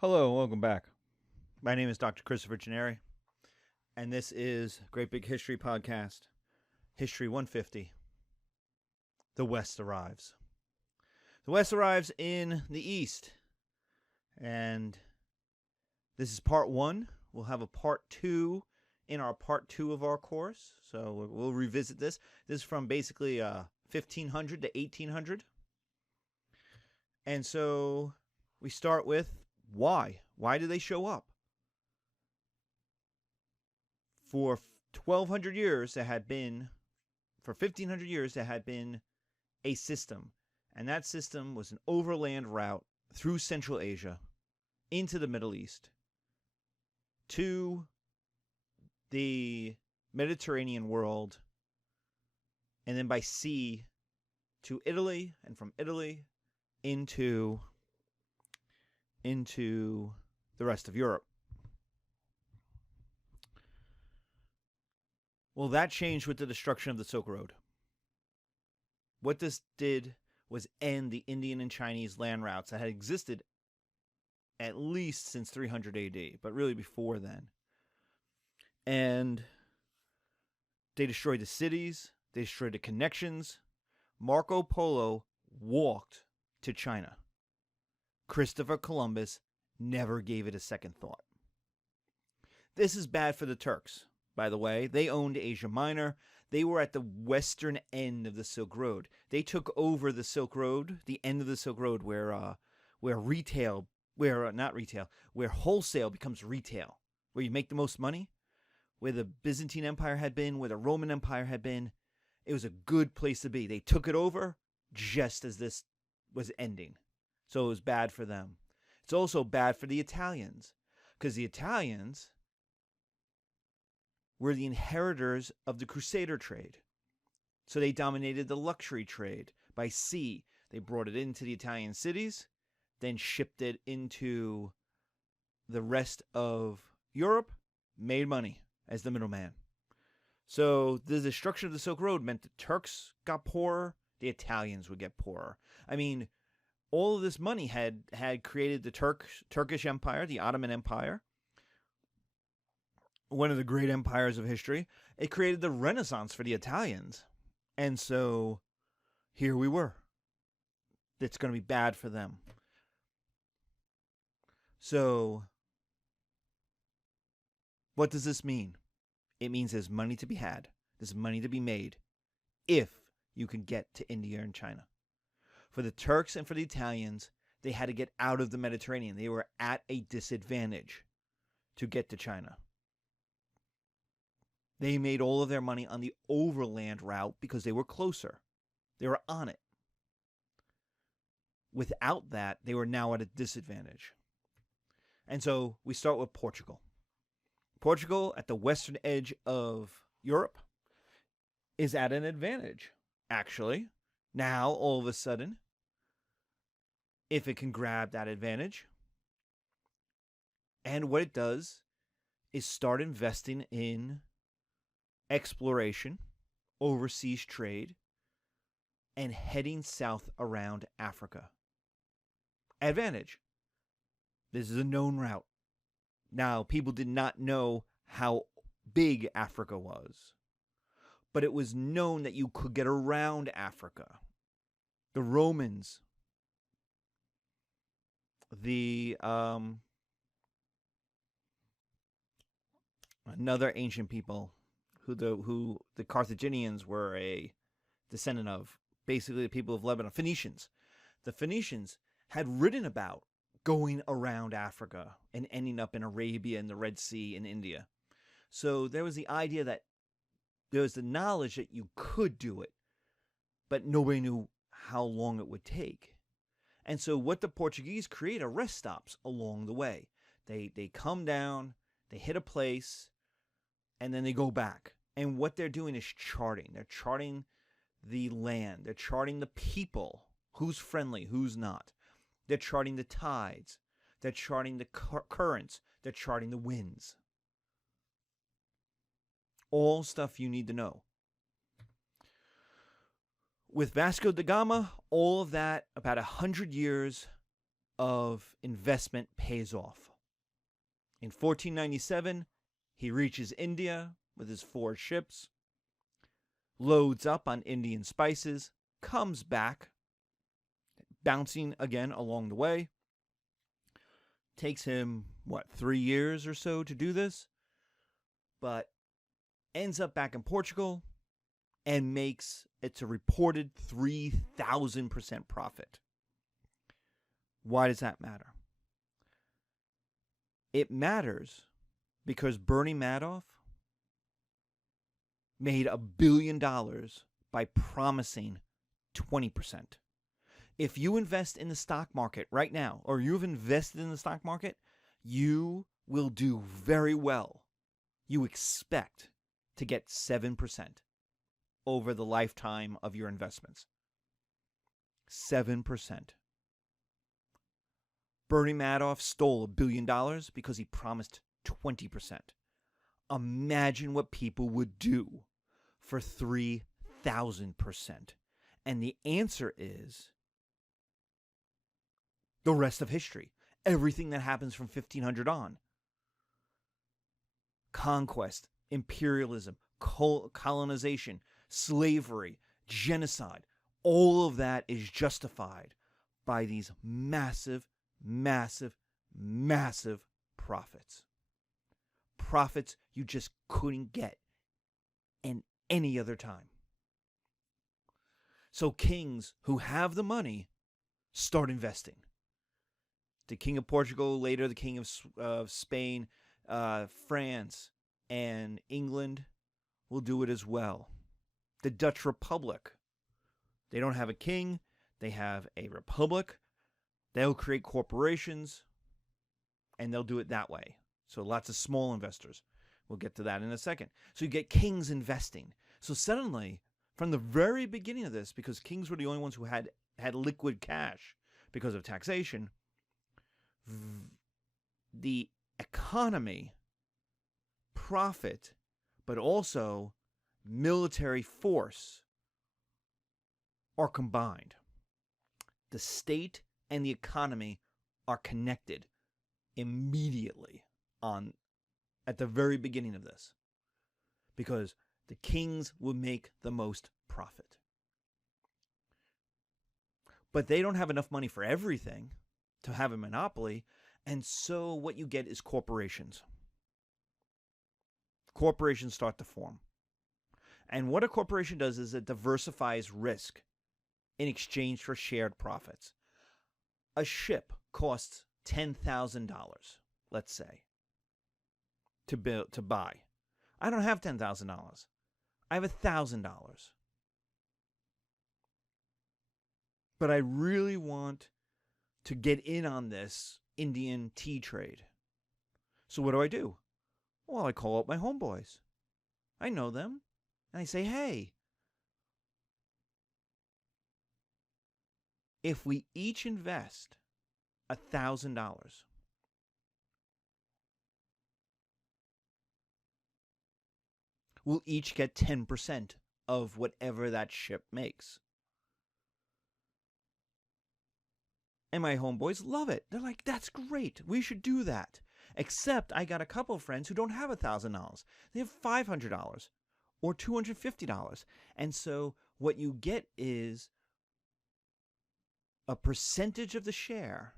Hello, welcome back. My name is Dr. Christopher Gennari, and this is Great Big History Podcast, History 150. The West arrives. The West arrives in the East, and this is part one. We'll have a part two in our part two of our course, so we'll revisit this. This is from basically 1500 to 1800. And so we start with why? Why do they show up? For 1,200 years, there had been, for 1,500 years, there had been a system. And that system was an overland route through Central Asia into the Middle East to the Mediterranean world, and then by sea to Italy, and from Italy into the rest of Europe. Well, that changed with the destruction of the Silk Road. What this did was end the Indian and Chinese land routes that had existed at least since 300 AD, but really before then. And they destroyed the cities, they destroyed the connections. Marco Polo walked to China. Christopher Columbus never gave it a second thought. This is bad for the Turks, by the way. They owned Asia Minor. They were at the western end of the Silk Road. They took over the Silk Road, the end of the Silk Road where wholesale becomes retail, where you make the most money, where the Byzantine Empire had been, where the Roman Empire had been. It was a good place to be. They took it over just as this was ending. So it was bad for them. It's also bad for the Italians, because the Italians were the inheritors of the Crusader trade. So they dominated the luxury trade by sea. They brought it into the Italian cities, then shipped it into the rest of Europe, made money as the middleman. So the destruction of the Silk Road meant the Turks got poorer, the Italians would get poorer. I mean, all of this money had created the Turkish Empire, the Ottoman Empire, one of the great empires of history. It created the Renaissance for the Italians. And so here we were. It's going to be bad for them. So what does this mean? It means there's money to be had. There's money to be made if you can get to India and China. For the Turks and for the Italians, they had to get out of the Mediterranean. They were at a disadvantage to get to China. They made all of their money on the overland route because they were closer. They were on it. Without that, they were now at a disadvantage. And so we start with Portugal. Portugal, at the western edge of Europe, is at an advantage, actually. Now, all of a sudden, if it can grab that advantage. And what it does is start investing in exploration, overseas trade, and heading south around Africa. Advantage. This is a known route. Now, people did not know how big Africa was, but it was known that you could get around Africa. The Romans, another ancient people who the Carthaginians were a descendant of, basically the people of Lebanon, Phoenicians. The Phoenicians had written about going around Africa and ending up in Arabia and the Red Sea in India. So there was the idea that there was the knowledge that you could do it, but nobody knew how long it would take. And so what the Portuguese create are rest stops along the way. They come down, they hit a place, and then they go back. And what they're doing is charting. They're charting the land. They're charting the people. Who's friendly, who's not. They're charting the tides. They're charting the currents. They're charting the winds. All stuff you need to know. With Vasco da Gama, all of that, about 100 years of investment pays off. In 1497, he reaches India with his 4 ships, loads up on Indian spices, comes back, bouncing again along the way. Takes him, 3 years or so to do this, but ends up back in Portugal and makes it's a reported 3,000% profit. Why does that matter? It matters because Bernie Madoff made $1 billion by promising 20%. If you invest in the stock market right now, or you've invested in the stock market, you will do very well. You expect to get 7% over the lifetime of your investments. 7%. Bernie Madoff stole $1 billion because he promised 20%. Imagine what people would do for 3,000%. And the answer is the rest of history. Everything that happens from 1500 on. Conquest, imperialism, colonization, slavery, genocide. All of that is justified by these massive, massive, massive profits. Profits you just couldn't get in any other time. So kings who have the money start investing. The King of Portugal, later the King of Spain, France, and England will do it as well. The Dutch Republic, they don't have a king, they have a republic. They'll create corporations, and they'll do it that way. So lots of small investors. We'll get to that in a second. So you get kings investing. So suddenly, from the very beginning of this, because kings were the only ones who had liquid cash because of taxation, the economy, profit, but also military force are combined. The state and the economy are connected immediately at the very beginning of this, because the kings will make the most profit. But they don't have enough money for everything to have a monopoly, and so what you get is corporations. Corporations start to form. And what a corporation does is it diversifies risk in exchange for shared profits. A ship costs $10,000, let's say, to buy. I don't have $10,000. I have $1,000. But I really want to get in on this Indian tea trade. So what do? Well, I call up my homeboys. I know them. And I say, hey, if we each invest $1,000, we'll each get 10% of whatever that ship makes. And my homeboys love it. They're like, that's great. We should do that. Except I got a couple of friends who don't have $1,000. They have $500 or $250. And so what you get is a percentage of the share,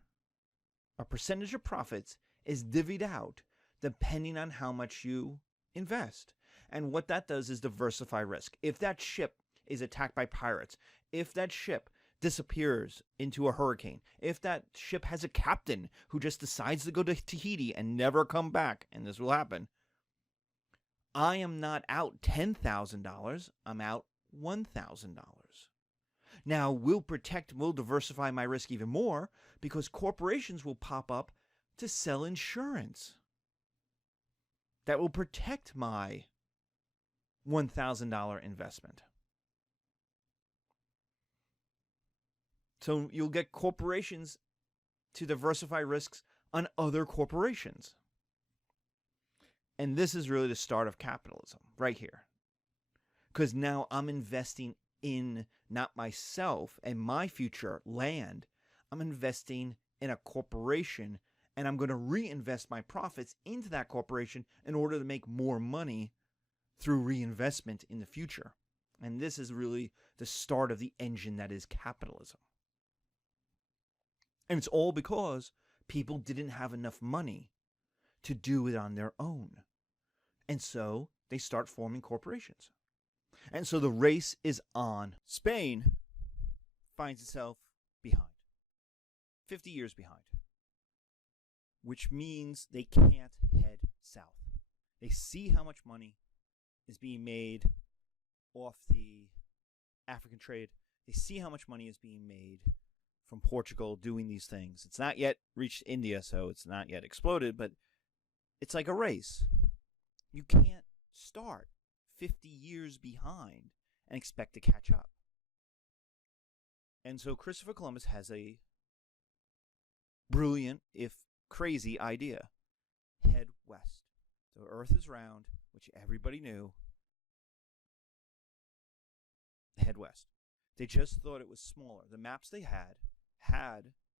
a percentage of profits is divvied out depending on how much you invest. And what that does is diversify risk. If that ship is attacked by pirates, if that ship disappears into a hurricane, if that ship has a captain who just decides to go to Tahiti and never come back, and this will happen, I am not out $10,000, I'm out $1,000. Now, we'll diversify my risk even more because corporations will pop up to sell insurance that will protect my $1,000 investment. So you'll get corporations to diversify risks on other corporations. And this is really the start of capitalism right here. Because now I'm investing in not myself and my future land. I'm investing in a corporation, and I'm going to reinvest my profits into that corporation in order to make more money through reinvestment in the future. And this is really the start of the engine that is capitalism. And it's all because people didn't have enough money to do it on their own. And so they start forming corporations. And so the race is on. Spain finds itself behind, 50 years behind, which means they can't head south. They see how much money is being made off the African trade. They see how much money is being made from Portugal doing these things. It's not yet reached India, so it's not yet exploded, but it's like a race. You can't start 50 years behind and expect to catch up. And so Christopher Columbus has a brilliant, if crazy, idea. Head west. The Earth is round, which everybody knew. Head west. They just thought it was smaller. The maps they had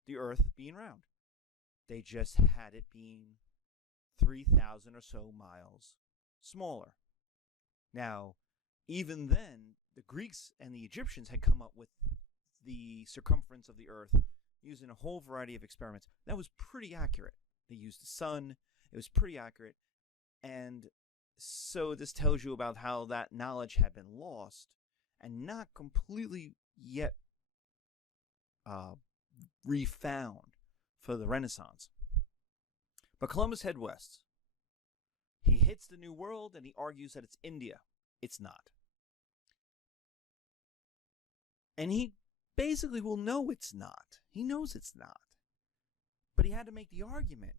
the Earth being round. They just had it being 3,000 or so miles smaller. Now, even then, the Greeks and the Egyptians had come up with the circumference of the Earth using a whole variety of experiments. That was pretty accurate. They used the sun. It was pretty accurate. And so this tells you about how that knowledge had been lost and not completely yet refound for the Renaissance. But Columbus head west. He hits the New World and he argues that it's India. It's not. And he basically will know it's not. He knows it's not. But he had to make the argument.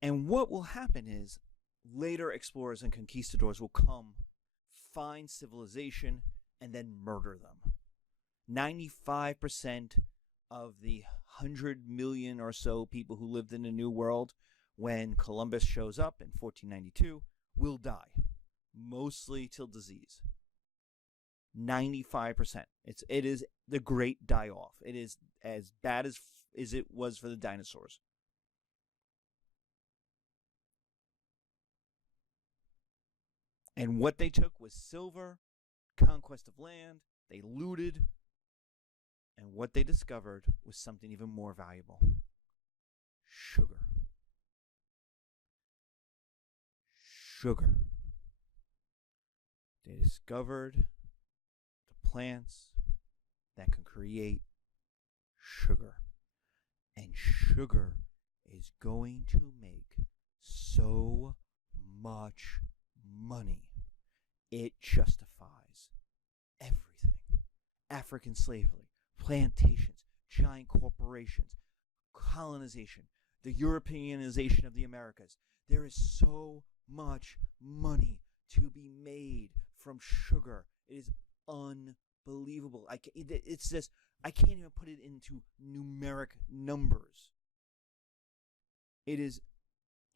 And what will happen is later explorers and conquistadors will come, find civilization, and then murder them. 95% of the 100 million or so people who lived in the New World when Columbus shows up in 1492 will die, mostly till disease. 95%. It is the great die-off. It is as bad as it was for the dinosaurs. And what they took was silver, conquest of land, they looted, and what they discovered was something even more valuable. Sugar. Sugar. They discovered the plants that can create sugar. And sugar is going to make so much money. It justifies everything. African slavery, plantations, giant corporations, colonization, the Europeanization of the Americas. There is so much money to be made from sugar. It is unbelievable. It's just, I can't even put it into numeric numbers. It is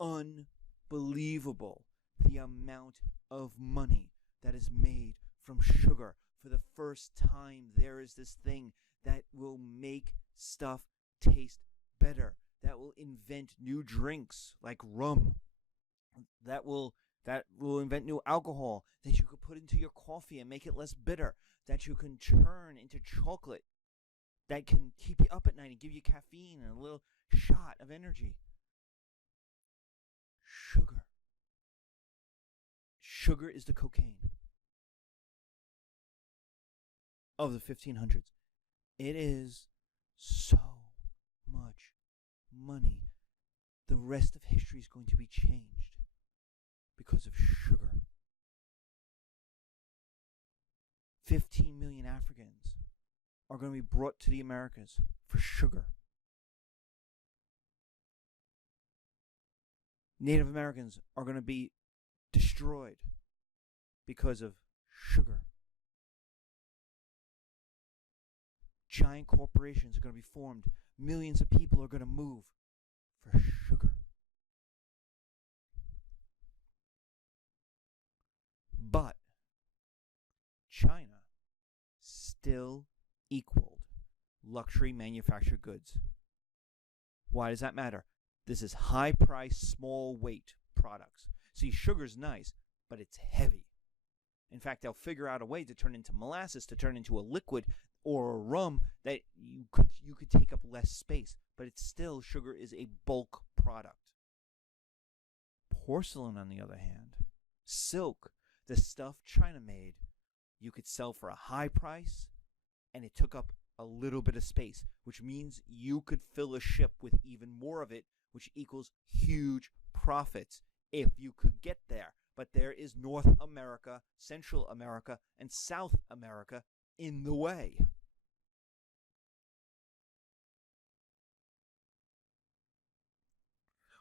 unbelievable the amount of money that is made from sugar. For the first time, there is this thing that will make stuff taste better, that will invent new drinks like rum, that will invent new alcohol that you could put into your coffee and make it less bitter, that you can turn into chocolate that can keep you up at night and give you caffeine and a little shot of energy. Sugar. Sugar is the cocaine of the 1500s. It is so much money. The rest of history is going to be changed because of sugar. 15 million Africans are going to be brought to the Americas for sugar. Native Americans are going to be destroyed because of sugar. Giant corporations are going to be formed. Millions of people are going to move for sugar. But China still equaled luxury manufactured goods. Why does that matter? This is high price, small weight products. See, sugar's nice, but it's heavy. In fact, they'll figure out a way to turn into molasses, to turn into a liquid or a rum that you could take up less space, but it's still, sugar is a bulk product. Porcelain, on the other hand, silk, the stuff China made, you could sell for a high price, and it took up a little bit of space, which means you could fill a ship with even more of it, which equals huge profits if you could get there. But there is North America, Central America, and South America in the way.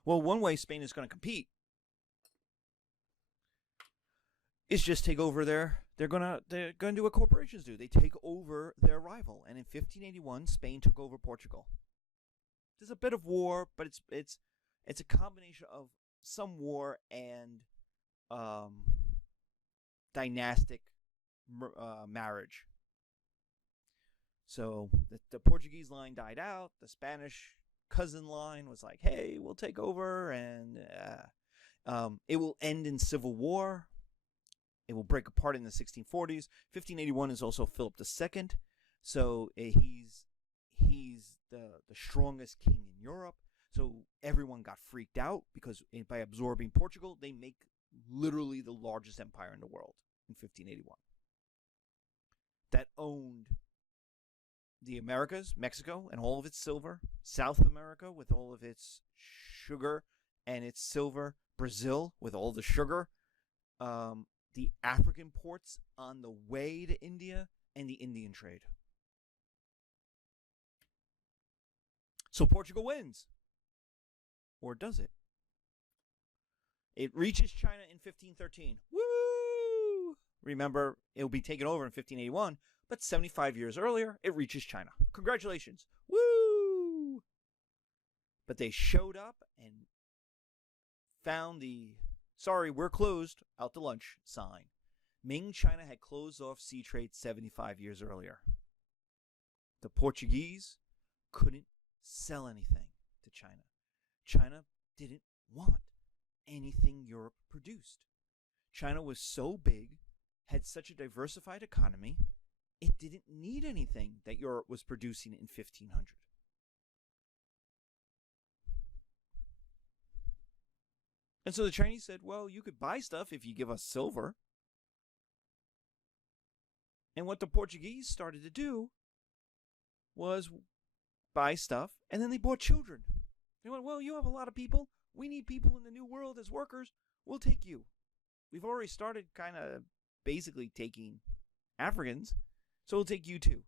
Well, one way Spain is going to compete is just take over they're gonna do what corporations do. They take over their rival. And in 1581, Spain took over Portugal. There's a bit of war, but it's a combination of some war and dynastic marriage. So the Portuguese line died out. The Spanish cousin line was like, hey, we'll take over, and it will end in civil war. It will break apart in the 1640s. 1581 is also Philip II. So he's the strongest king in Europe. So everyone got freaked out because by absorbing Portugal, they make literally the largest empire in the world in 1581. That owned the Americas, Mexico, and all of its silver. South America with all of its sugar and its silver. Brazil with all the sugar. The African ports on the way to India, and the Indian trade. So Portugal wins. Or does it? It reaches China in 1513. Woo! Remember, it will be taken over in 1581, but 75 years earlier, it reaches China. Congratulations. Woo! But they showed up and found the "sorry, we're closed, out to lunch" sign. Ming China had closed off sea trade 75 years earlier. The Portuguese couldn't sell anything to China. China didn't want anything Europe produced. China was so big, had such a diversified economy, it didn't need anything that Europe was producing in 1500. And so the Chinese said, well, you could buy stuff if you give us silver. And what the Portuguese started to do was buy stuff, and then they bought children. They went, well, you have a lot of people. We need people in the new world as workers. We'll take you. We've already started kind of basically taking Africans, so we'll take you too.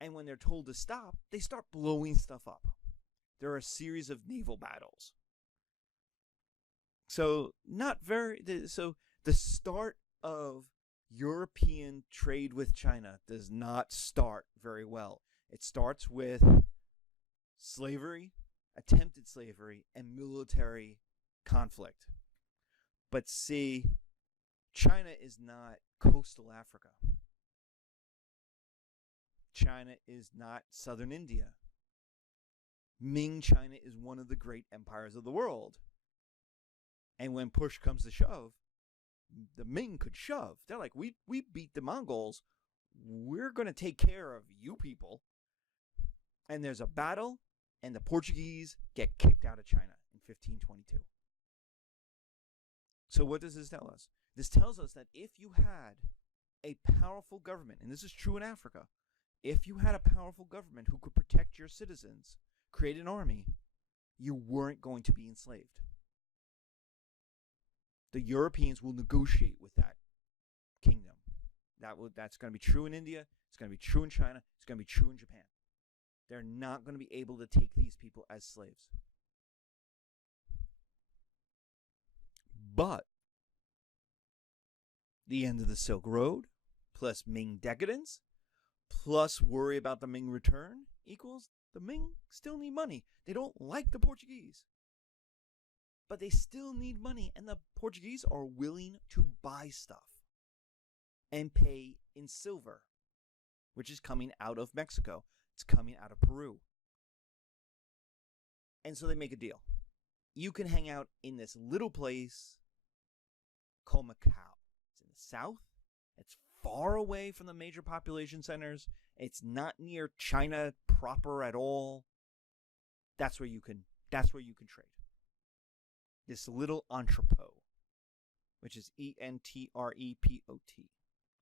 And when they're told to stop, they start blowing stuff up. There are a series of naval battles. So the start of European trade with China does not start very well. It starts with slavery, attempted slavery, and military conflict. But see, China is not coastal Africa. China is not southern India. Ming China is one of the great empires of the world. And when push comes to shove, the Ming could shove. They're like, we beat the Mongols. We're going to take care of you people. And there's a battle, and the Portuguese get kicked out of China in 1522. So what does this tell us? This tells us that if you had a powerful government, and this is true in Africa, if you had a powerful government who could protect your citizens, create an army, you weren't going to be enslaved. The Europeans will negotiate with that kingdom. That's going to be true in India. It's going to be true in China. It's going to be true in Japan. They're not going to be able to take these people as slaves. But the end of the Silk Road, plus Ming decadence, plus worry about the Ming return, equals the Ming still need money. They don't like the Portuguese. But they still need money, and the Portuguese are willing to buy stuff and pay in silver. which is coming out of Mexico. It's coming out of Peru. And so they make a deal. You can hang out in this little place called Macau. It's in the south. It's far away from the major population centers. It's not near China proper at all. That's where you can trade. This little entrepot, which is ENTREPOT.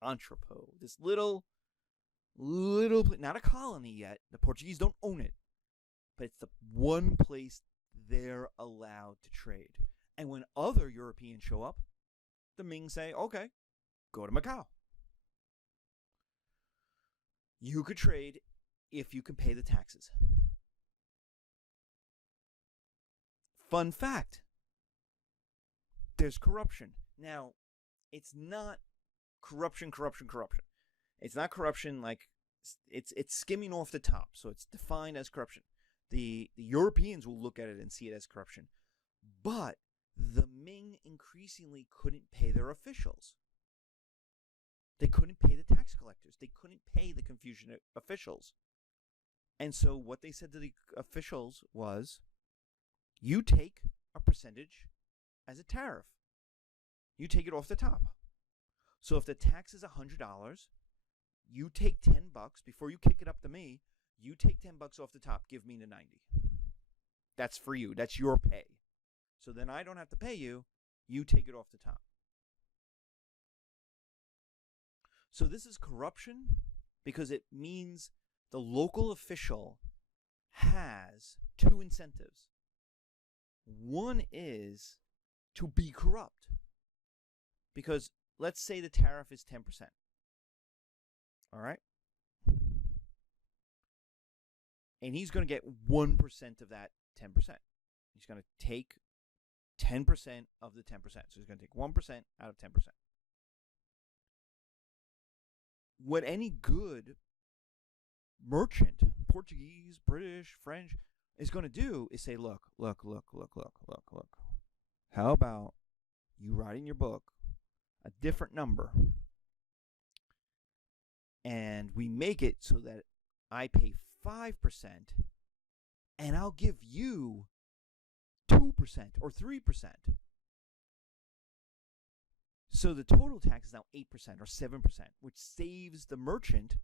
Entrepot. This little, not a colony yet. The Portuguese don't own it. But it's the one place they're allowed to trade. And when other Europeans show up, the Ming say, okay, go to Macau. You could trade if you can pay the taxes. Fun fact, there's corruption. Now, it's not corruption. It's not corruption like it's skimming off the top, so it's defined as corruption. The Europeans will look at it and see it as corruption. But the Ming increasingly couldn't pay their officials. They couldn't pay the tax collectors. They couldn't pay the Confucian officials. And so what they said to the officials was, you take a percentage as a tariff. You take it off the top. So if the tax is $100, you take $10 before you kick it up to me. You take $10 off the top, give me the 90. That's for you. That's your pay. So then I don't have to pay you. You take it off the top. So this is corruption because it means the local official has two incentives. One is to be corrupt. Because let's say the tariff is 10%. All right? And he's going to get 1% of that 10%. He's going to take 10% of the 10%. So he's going to take 1% out of 10%. What any good merchant, Portuguese, British, French, is going to do is say, look. How about you write in your book a different number, and we make it so that I pay 5%, and I'll give you 2% or 3%. So the total tax is now 8% or 7%, which saves the merchant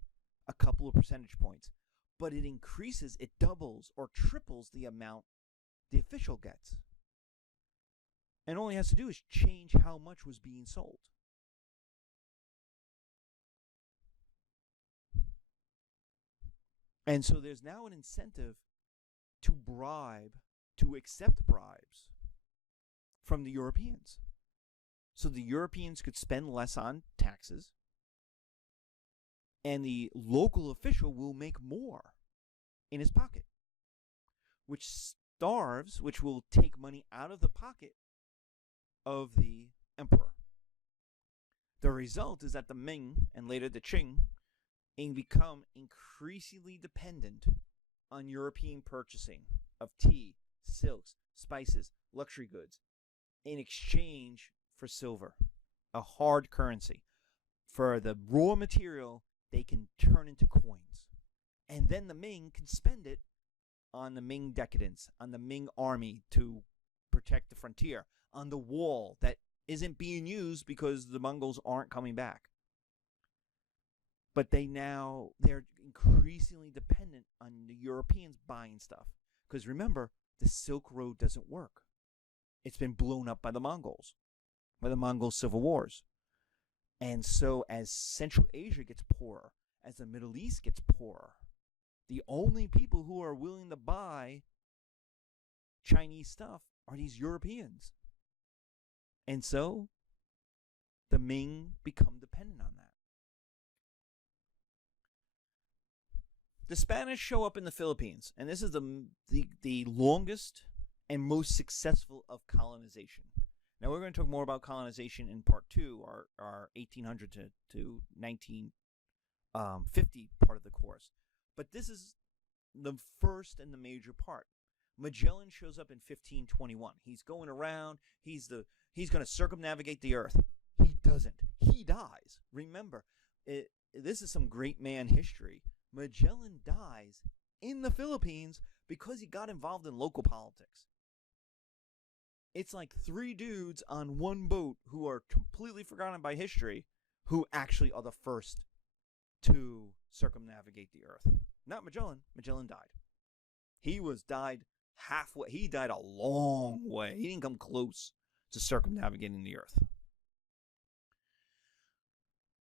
a couple of percentage points. But it increases, it doubles or triples the amount the official gets. And all he has to do is change how much was being sold. And so there's now an incentive to accept bribes from the Europeans. So the Europeans could spend less on taxes, and the local official will make more in his pocket, which will take money out of the pocket of the emperor. The result is that the Ming and later the Qing become increasingly dependent on European purchasing of tea, silks, spices, luxury goods in exchange for silver, a hard currency. For the raw material, they can turn into coins. And then the Ming can spend it on the Ming decadence, on the Ming army to protect the frontier, on the wall that isn't being used because the Mongols aren't coming back. But they're increasingly dependent on the Europeans buying stuff. Because remember, the Silk Road doesn't work. It's been blown up by the Mongols, by the Mongol civil wars. And so as Central Asia gets poorer, as the Middle East gets poorer, the only people who are willing to buy Chinese stuff are these Europeans. And so the Ming become dependent on that. The Spanish show up in the Philippines, and this is the longest and most successful of colonization. Now, we're going to talk more about colonization in part 2, our 1800 to 1950 part of the course. But this is the first and the major part. Magellan shows up in 1521. He's going around. He's going to circumnavigate the earth. He doesn't. He dies. Remember, this is some great man history. Magellan dies in the Philippines because he got involved in local politics. It's like 3 dudes on one boat who are completely forgotten by history, who actually are the first to circumnavigate the earth. Not Magellan. Magellan died. He died halfway. He died a long way. He didn't come close to circumnavigating the earth.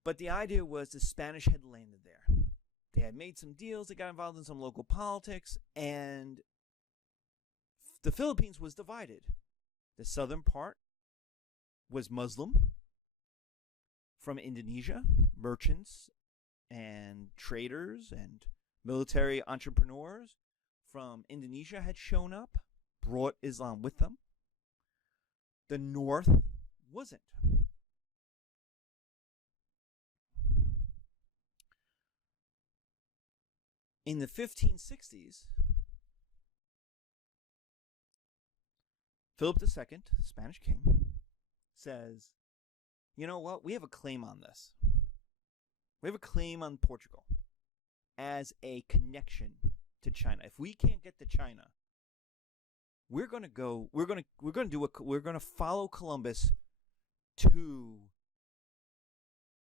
But the idea was the Spanish had landed there. They had made some deals. They got involved in some local politics, and the Philippines was divided. The southern part was Muslim from Indonesia. Merchants and traders and military entrepreneurs from Indonesia had shown up, brought Islam with them. The north wasn't. In the 1560s, Philip II, Spanish king, says, you know what? We have a claim on this. We have a claim on Portugal as a connection to China. If we can't get to China, we're going to follow Columbus to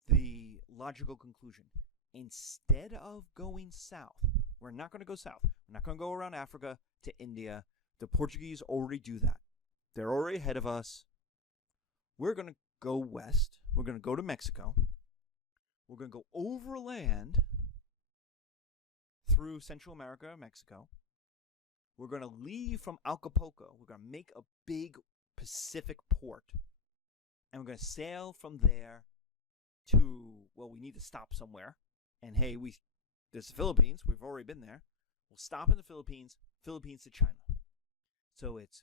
the logical conclusion. Instead of going south, we're not going to go south. We're not going to go around Africa to India. The Portuguese already do that. They're already ahead of us. We're going to go west. We're going to go to Mexico. We're going to go overland through Central America, Mexico. We're going to leave from Acapulco. We're going to make a big Pacific port. And we're going to sail from there to, well, we need to stop somewhere. And hey, there's the Philippines. We've already been there. We'll stop in the Philippines, Philippines to China. So it's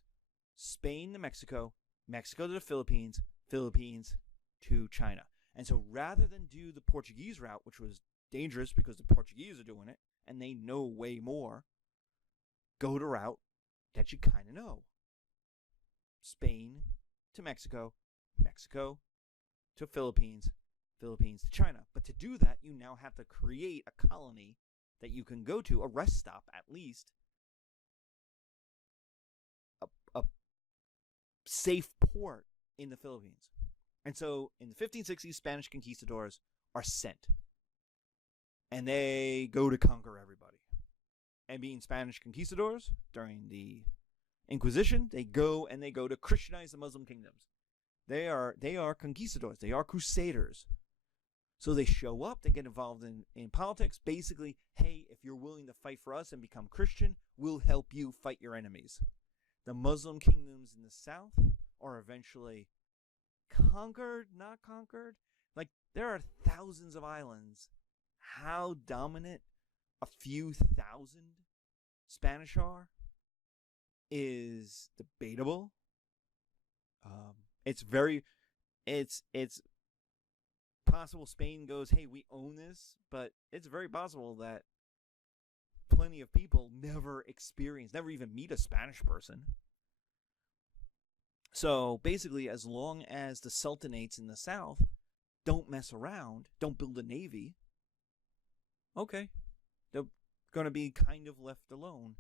Spain to Mexico, Mexico to the Philippines, Philippines to China. And so rather than do the Portuguese route, which was dangerous because the Portuguese are doing it, and they know way more, go the route that you kind of know. Spain to Mexico, Mexico to Philippines, Philippines to China. But to do that, you now have to create a colony that you can go to, a rest stop at least, a safe port in the Philippines. And so in the 1560s, Spanish conquistadors are sent. And they go to conquer everybody. And being Spanish conquistadors during the Inquisition, they go to Christianize the Muslim kingdoms. They are conquistadors. They are crusaders. So they show up, they get involved in politics. Basically, hey, if you're willing to fight for us and become Christian, we'll help you fight your enemies. The Muslim kingdoms in the south are eventually conquered, not conquered. Like, there are thousands of islands. How dominant a few thousand Spanish are is debatable. It's possible Spain goes, hey, we own this, but it's very possible that plenty of people never even meet a Spanish person. So basically, as long as the sultanates in the south don't mess around, don't build a navy, okay, they're going to be kind of left alone.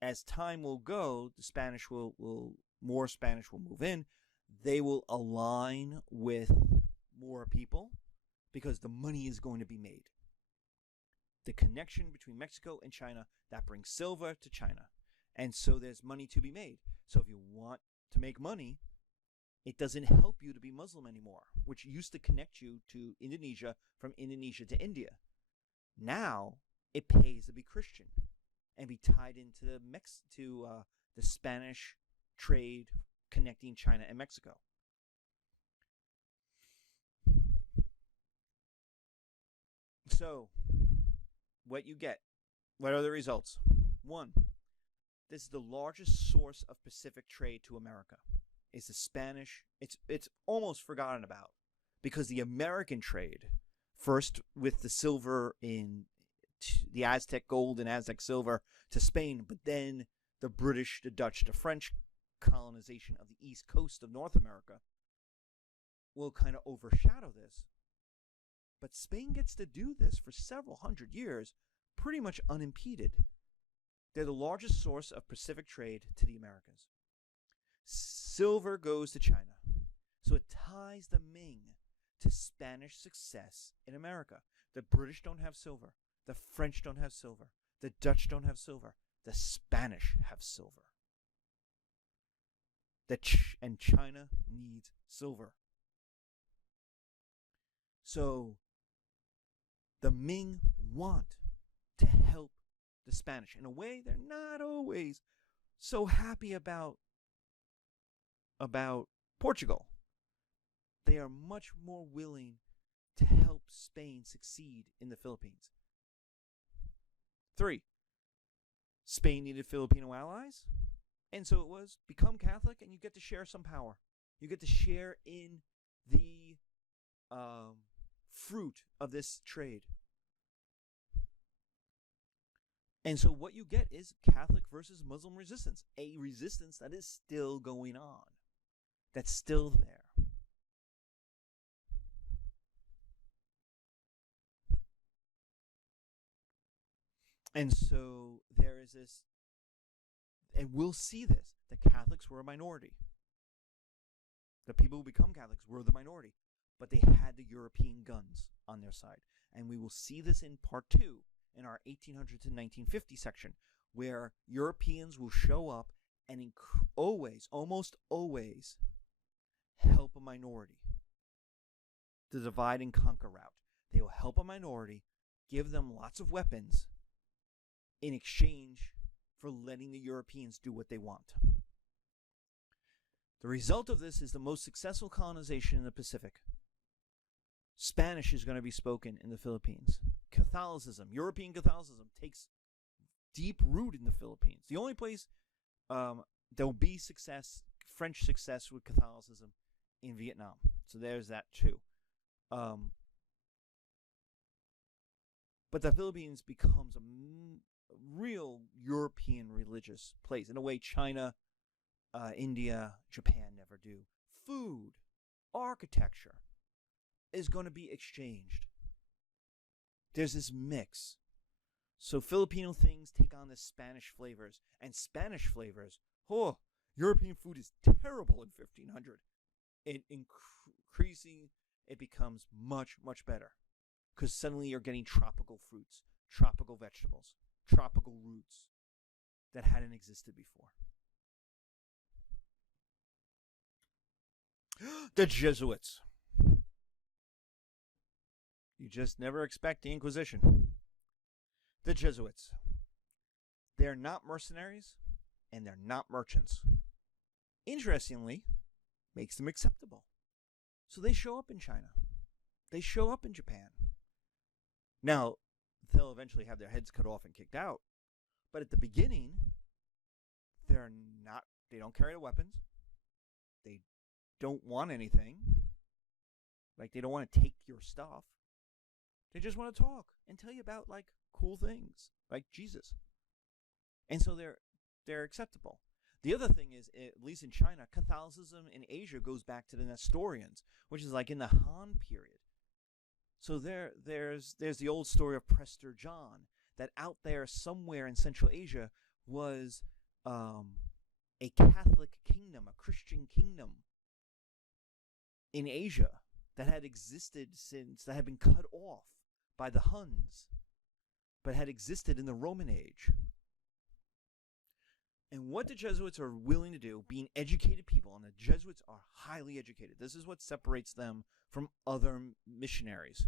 As time will go, the Spanish more Spanish will move in. They will align with more people because the money is going to be made. The connection between Mexico and China, that brings silver to China. And so there's money to be made. So if you want to make money, it doesn't help you to be Muslim anymore, which used to connect you to Indonesia, from Indonesia to India. Now it pays to be Christian and be tied into the Spanish trade connecting China and Mexico. So, what you get, what are the results? 1, this is the largest source of Pacific trade to America. It's the Spanish. It's almost forgotten about because the American trade, first with the silver in the Aztec gold and Aztec silver to Spain, but then the British, the Dutch, the French colonization of the east coast of North America will kind of overshadow this. But Spain gets to do this for several hundred years, pretty much unimpeded. They're the largest source of Pacific trade to the Americas. Silver goes to China. So it ties the Ming to Spanish success in America. The British don't have silver. The French don't have silver. The Dutch don't have silver. The Spanish have silver. And China needs silver. So the Ming want to help the Spanish. In a way, they're not always so happy about Portugal. They are much more willing to help Spain succeed in the Philippines. 3, Spain needed Filipino allies, and so it was become Catholic and you get to share some power. You get to share in the fruit of this trade. And so what you get is Catholic versus Muslim resistance, a resistance that is still going on, that's still there. And so there is this, and we'll see this, the Catholics were a minority. The people who become Catholics were the minority, but they had the European guns on their side. And we will see this in part 2 in our 1800 to 1950 section, where Europeans will show up and almost always, help a minority. The divide and conquer route. They will help a minority, give them lots of weapons in exchange for letting the Europeans do what they want. The result of this is the most successful colonization in the Pacific. Spanish is going to be spoken in the Philippines. Catholicism, European Catholicism, takes deep root in the Philippines. The only place there will be success, French success with Catholicism, in Vietnam. So there's that too. But the Philippines becomes a real European religious place. In a way, China, India, Japan never do. Food, architecture is going to be exchanged. There's this mix. So Filipino things take on the Spanish flavors. And Spanish flavors, European food is terrible in 1500. Increasing, it becomes much, much better. Because suddenly you're getting tropical fruits, tropical vegetables, tropical roots that hadn't existed before. The Jesuits. You just never expect the Inquisition. The Jesuits. They're not mercenaries and they're not merchants. Interestingly, makes them acceptable. So they show up in China. They show up in Japan. Now, they'll eventually have their heads cut off and kicked out. But at the beginning, they don't carry the weapons. They don't want anything. Like, they don't want to take your stuff. They just want to talk and tell you about, like, cool things, like Jesus. And so they're acceptable. The other thing is, at least in China, Catholicism in Asia goes back to the Nestorians, which is like in the Han period. So there's the old story of Prester John, that out there somewhere in Central Asia was a Catholic kingdom, a Christian kingdom in Asia that had existed that had been cut off by the Huns, but had existed in the Roman age. And what the Jesuits are willing to do, being educated people, and the Jesuits are highly educated. This is what separates them from other missionaries.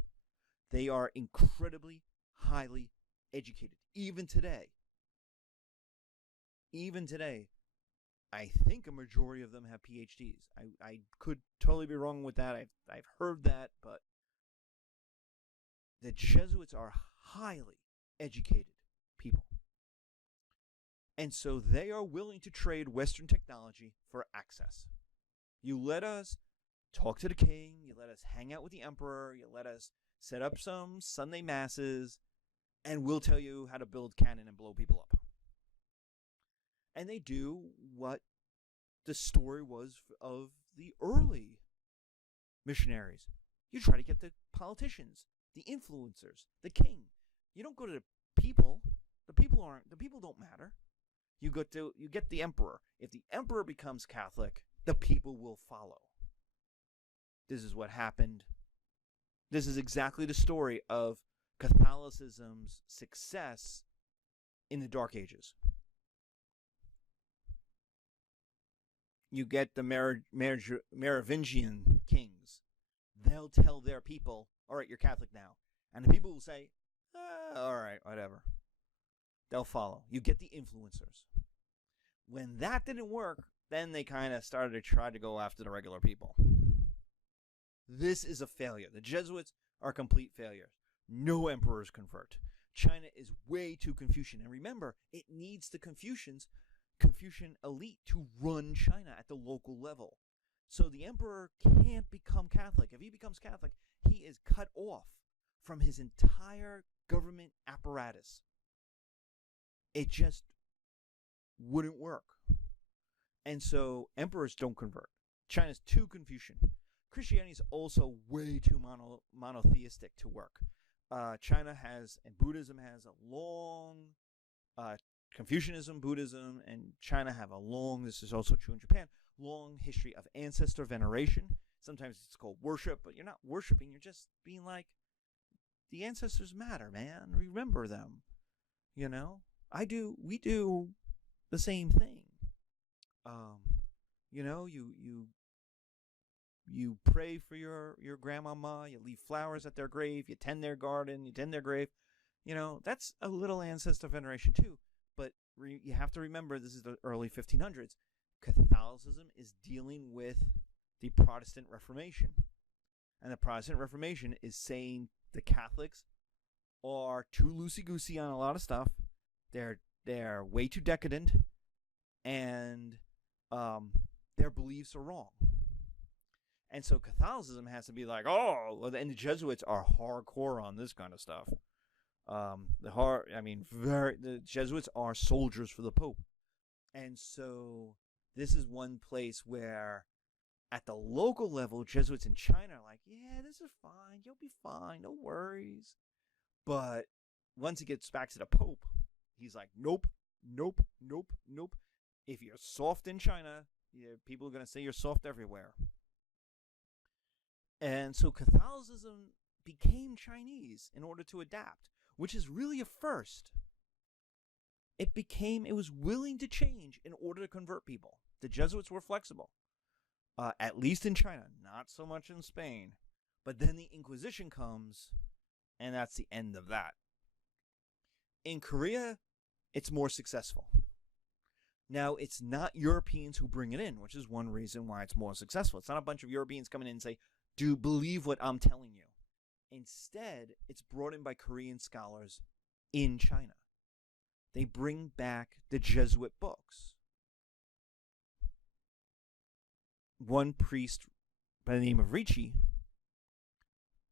They are incredibly highly educated. Even today, I think a majority of them have PhDs. I could totally be wrong with that. I've heard that, but the Jesuits are highly educated people. And so they are willing to trade Western technology for access. You let us talk to the king, you let us hang out with the emperor, you let us set up some Sunday masses, and we'll tell you how to build cannon and blow people up. And they do what the story was of the early missionaries. You try to get the politicians the influencers, the king. You don't go to the people. The people don't matter. You get the emperor. If the emperor becomes Catholic, the people will follow. This is what happened. This is exactly the story of Catholicism's success in the Dark Ages. You get the Merovingian kings. They'll tell their people, all right, you're Catholic now. And the people will say, all right, whatever. They'll follow. You get the influencers. When that didn't work, then they kind of started to try to go after the regular people. This is a failure. The Jesuits are complete failures. No emperors convert. China is way too Confucian. And remember, it needs the Confucian elite to run China at the local level. So the emperor can't become Catholic. If he becomes Catholic, he is cut off from his entire government apparatus. It just wouldn't work. And so emperors don't convert. China's too Confucian. Christianity is also way too monotheistic to work. China has, and Buddhism has a long, Confucianism, Buddhism, and China have a long, this is also true in Japan, long history of ancestor veneration. Sometimes it's called worship, but you're not worshiping, you're just being like, the ancestors matter, man. Remember them. You know? We do the same thing. You know, you pray for your grandmama, you leave flowers at their grave, you tend their garden, you tend their grave. You know, that's a little ancestor veneration too. But you have to remember, this is the early 1500s. Catholicism is dealing with the Protestant Reformation. And the Protestant Reformation is saying the Catholics are too loosey-goosey on a lot of stuff. They're way too decadent, and their beliefs are wrong. And so Catholicism has to be like, and the Jesuits are hardcore on this kind of stuff. The Jesuits are soldiers for the Pope. And so this is one place where at the local level, Jesuits in China are like, yeah, this is fine. You'll be fine. No worries. But once it gets back to the Pope, he's like, nope. If you're soft in China, people are going to say you're soft everywhere. And so Catholicism became Chinese in order to adapt, which is really a first. It was willing to change in order to convert people. The Jesuits were flexible, at least in China, not so much in Spain. But then the Inquisition comes, and that's the end of that. In Korea, it's more successful. Now, it's not Europeans who bring it in, which is one reason why it's more successful. It's not a bunch of Europeans coming in and say, do believe what I'm telling you. Instead, it's brought in by Korean scholars in China. They bring back the Jesuit books. One priest by the name of Ricci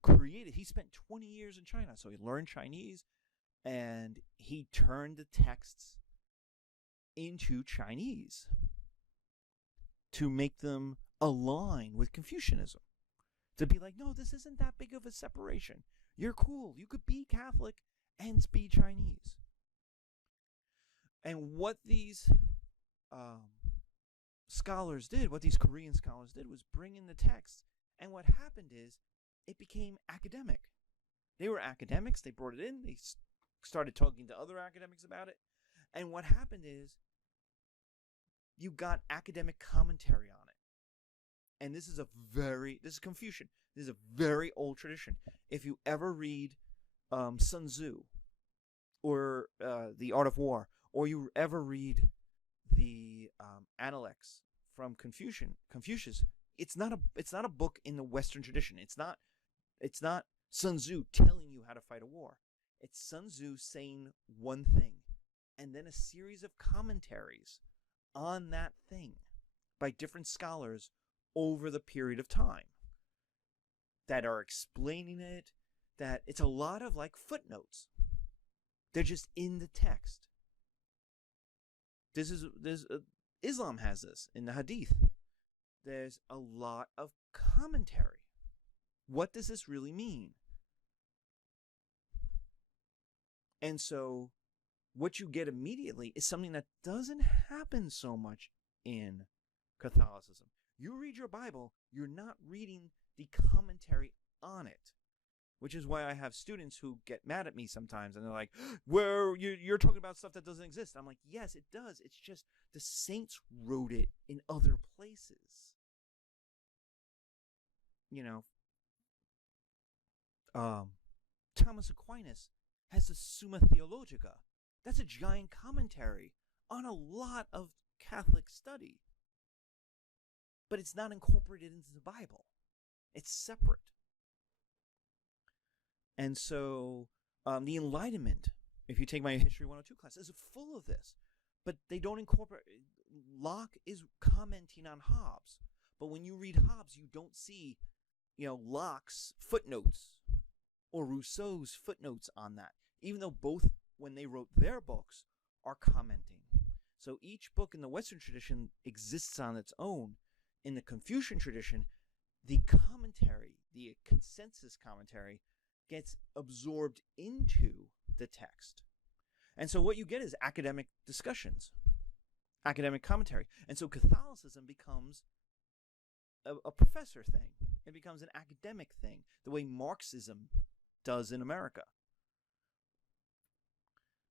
he spent 20 years in China, so he learned Chinese, and he turned the texts into Chinese to make them align with Confucianism. To be like, no, this isn't that big of a separation. You're cool. You could be Catholic and be Chinese. And what these scholars did, what these Korean scholars did, was bring in the text. And what happened is it became academic. They were academics. They brought it in. They started talking to other academics about it. And what happened is you got academic commentary on it. And this is Confucian. This is a very old tradition. If you ever read Sun Tzu or The Art of War, or you ever read the Analects from Confucius, it's not a book in the Western tradition. It's not Sun Tzu telling you how to fight a war. It's Sun Tzu saying one thing, and then a series of commentaries on that thing by different scholars over the period of time that are explaining it, that it's a lot of like footnotes. They're just in the text. Islam has this in the Hadith. There's a lot of commentary. What does this really mean? And so what you get immediately is something that doesn't happen so much in Catholicism. You read your Bible, you're not reading the commentary on it, which is why I have students who get mad at me sometimes, and they're like, "Where you're talking about stuff that doesn't exist." I'm like, "Yes, it does. It's just the saints wrote it in other places." Thomas Aquinas has the Summa Theologica. That's a giant commentary on a lot of Catholic study. But it's not incorporated into the Bible. It's separate. And so the Enlightenment, if you take my History 102 class, is full of this. But they don't incorporate. Locke is commenting on Hobbes. But when you read Hobbes, you don't see, Locke's footnotes or Rousseau's footnotes on that. Even though both, when they wrote their books, are commenting. So each book in the Western tradition exists on its own. In the Confucian tradition, the commentary, the consensus commentary, gets absorbed into the text. And so what you get is academic discussions, academic commentary. And so Catholicism becomes a professor thing. It becomes an academic thing, the way Marxism does in America.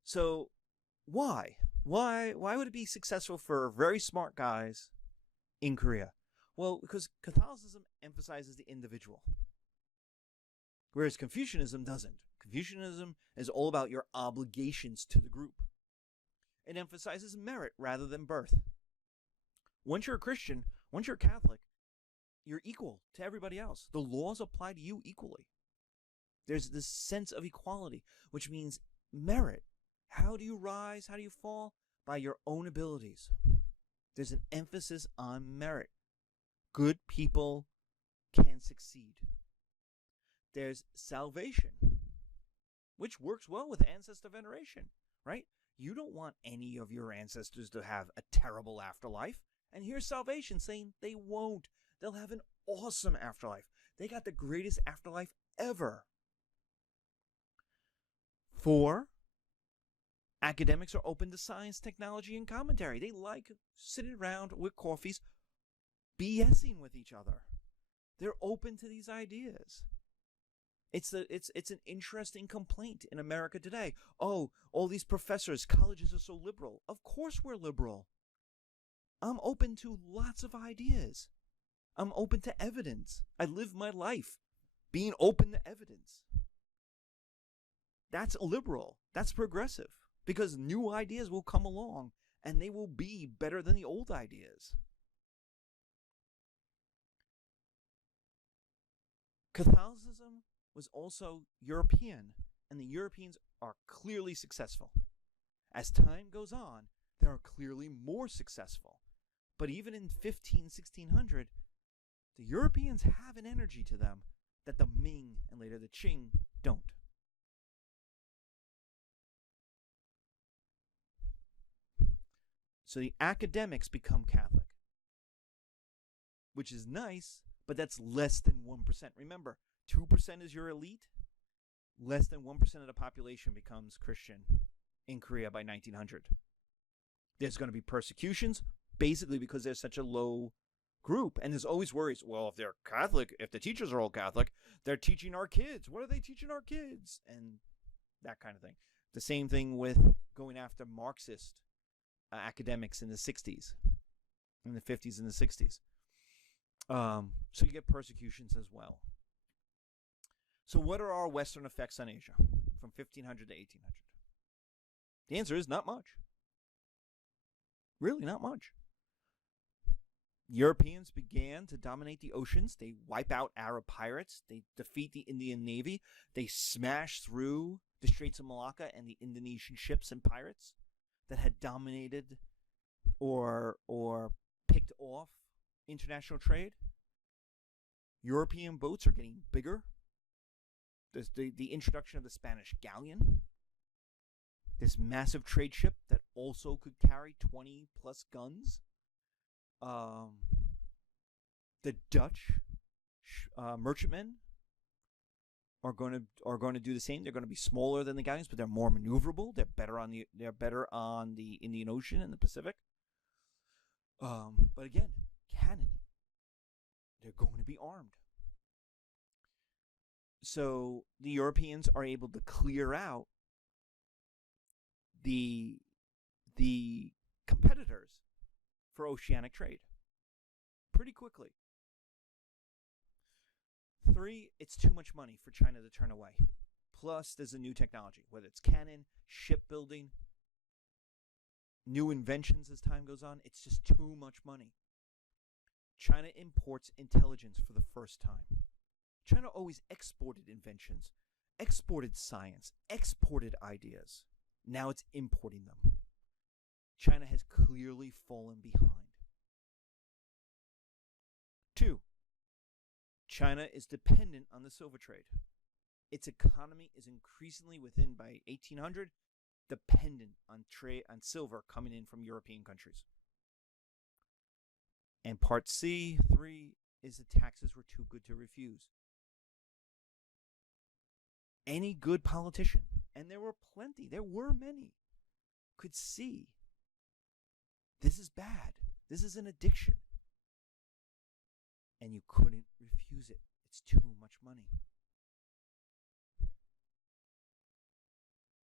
So why? Why would it be successful for very smart guys in Korea? Well, because Catholicism emphasizes the individual, whereas Confucianism doesn't. Confucianism is all about your obligations to the group. It emphasizes merit rather than birth. Once you're a Christian, once you're a Catholic, you're equal to everybody else. The laws apply to you equally. There's this sense of equality, which means merit. How do you rise? How do you fall? By your own abilities. There's an emphasis on merit. Good people can succeed. There's salvation, which works well with ancestor veneration, right? You don't want any of your ancestors to have a terrible afterlife. And here's salvation saying they won't. They'll have an awesome afterlife. They got the greatest afterlife ever. 4, academics are open to science, technology, and commentary. They like sitting around with coffees, BSing with each other. They're open to these ideas. It's an interesting complaint in America today. Oh, all these professors, colleges are so liberal. Of course we're liberal. I'm open to lots of ideas. I'm open to evidence. I live my life being open to evidence. That's liberal. That's progressive. Because new ideas will come along and they will be better than the old ideas. Catholicism was also European, and the Europeans are clearly successful. As time goes on, they are clearly more successful. But even in 1600, the Europeans have an energy to them that the Ming and later the Qing don't. So the academics become Catholic, which is nice, but that's less than 1%. Remember, 2% is your elite. Less than 1% of the population becomes Christian in Korea by 1900. There's going to be persecutions, basically because there's such a low group. And there's always worries, well, if they're Catholic, if the teachers are all Catholic, they're teaching our kids. What are they teaching our kids? And that kind of thing. The same thing with going after Marxist academics in the 60s, in the 50s and the 60s. So you get persecutions as well. So what are our Western effects on Asia from 1500 to 1800? The answer is not much. Really not much. Europeans began to dominate the oceans. They wipe out Arab pirates. They defeat the Indian Navy. They smash through the Straits of Malacca and the Indonesian ships and pirates that had dominated or picked off international trade. European boats are getting bigger. There's the introduction of the Spanish galleon, this massive trade ship that also could carry 20 plus guns. The Dutch merchantmen are going to do the same. They're going to be smaller than the galleons, but they're more maneuverable. They're better on the Indian Ocean and the Pacific. But again, cannon. They're going to be armed. So the Europeans are able to clear out the competitors for oceanic trade pretty quickly. 3, it's too much money for China to turn away. Plus, there's a new technology, whether it's cannon, shipbuilding, new inventions as time goes on. It's just too much money. China imports intelligence for the first time. China always exported inventions, exported science, exported ideas. Now it's importing them. China has clearly fallen behind. 2, China is dependent on the silver trade. Its economy is increasingly within, by 1800, dependent on silver coming in from European countries. And part C, 3, is the taxes were too good to refuse. Any good politician, and there were plenty, there were many, could see this is bad. This is an addiction. And you couldn't refuse it. It's too much money.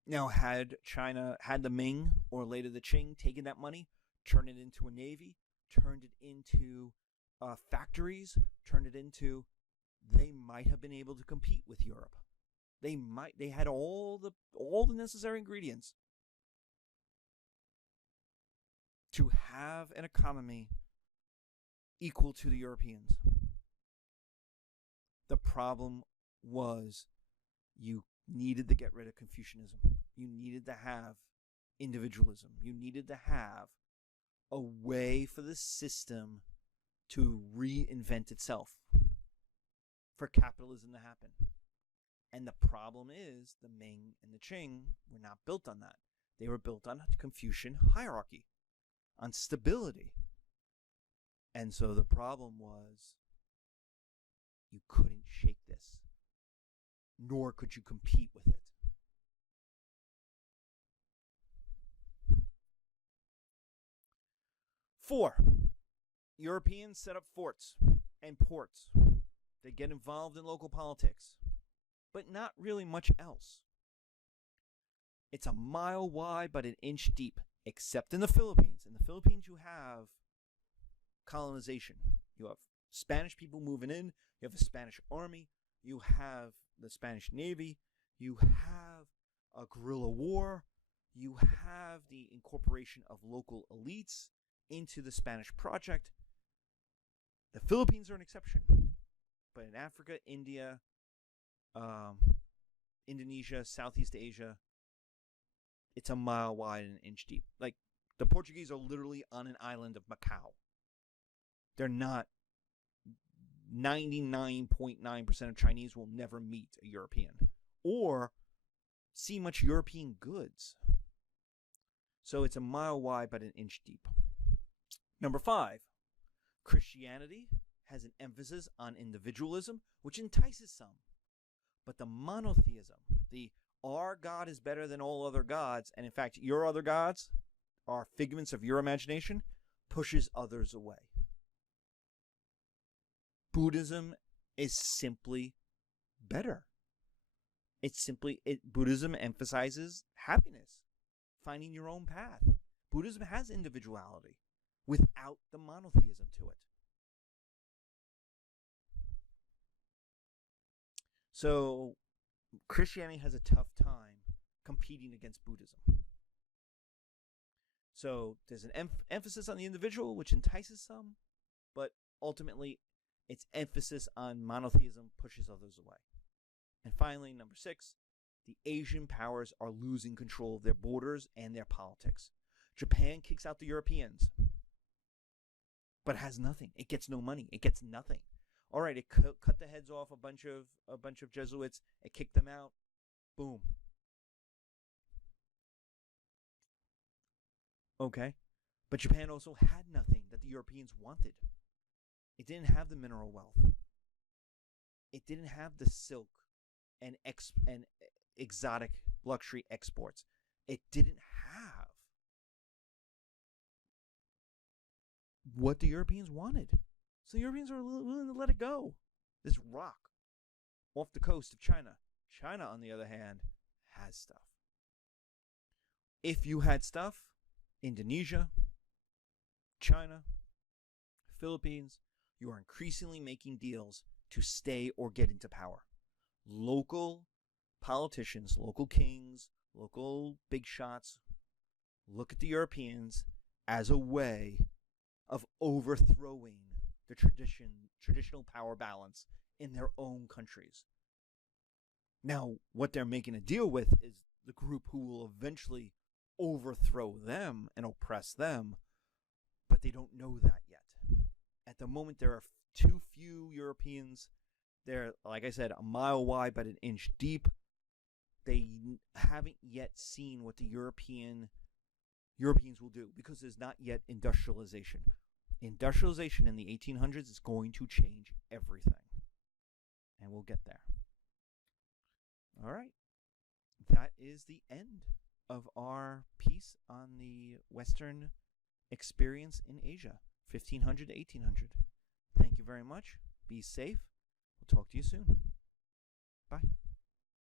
Now, had the Ming or later the Qing taken that money, turned it into a navy, turned it into factories, they might have been able to compete with Europe. They had all the necessary ingredients to have an economy equal to the Europeans. The problem was you needed to get rid of Confucianism. You needed to have individualism. You needed to have a way for the system to reinvent itself, for capitalism to happen. And the problem is the Ming and the Qing were not built on that. They were built on a Confucian hierarchy, on stability. And so the problem was you couldn't shake this, nor could you compete with it. Four, Europeans set up forts and ports. They get involved in local politics, but not really much else. It's a mile wide but an inch deep, except in the Philippines. In the Philippines, you have colonization. You have Spanish people moving in. You have a Spanish army. You have the Spanish Navy. You have a guerrilla war. You have the incorporation of local elites into the Spanish project. The Philippines are an exception. But in Africa, India, Indonesia, Southeast Asia, it's a mile wide and an inch deep. Like, the Portuguese are literally on an island of Macau. They're not. 99.9% of Chinese will never meet a European or see much European goods. So it's a mile wide but an inch deep. Number 5, Christianity has an emphasis on individualism, which entices some. But the monotheism, the our God is better than all other gods, and in fact your other gods are figments of your imagination, pushes others away. Buddhism is simply better. Buddhism emphasizes happiness, finding your own path. Buddhism has individuality without the monotheism to it. So Christianity has a tough time competing against Buddhism. So there's an emphasis on the individual, which entices some, but ultimately its emphasis on monotheism pushes others away. And finally, number 6, the Asian powers are losing control of their borders and their politics. Japan kicks out the Europeans, but has nothing. It gets no money. It gets nothing. All right, it cut the heads off a bunch of Jesuits. It kicked them out. Boom. Okay, but Japan also had nothing that the Europeans wanted. It didn't have the mineral wealth. It didn't have the silk and exotic luxury exports. It didn't have what the Europeans wanted. So the Europeans were willing to let it go. This rock off the coast of China. China, on the other hand, has stuff. If you had stuff, Indonesia, China, Philippines, you are increasingly making deals to stay or get into power. Local politicians, local kings, local big shots look at the Europeans as a way of overthrowing the traditional power balance in their own countries. Now, what they're making a deal with is the group who will eventually overthrow them and oppress them, but they don't know that yet. At the moment, there are too few Europeans. They're, like I said, a mile wide but an inch deep. They haven't yet seen what the Europeans will do because there's not yet industrialization. Industrialization in the 1800s is going to change everything. And we'll get there. All right. That is the end of our piece on the Western experience in Asia, 1500 to 1800. Thank you very much. Be safe. We'll talk to you soon. Bye.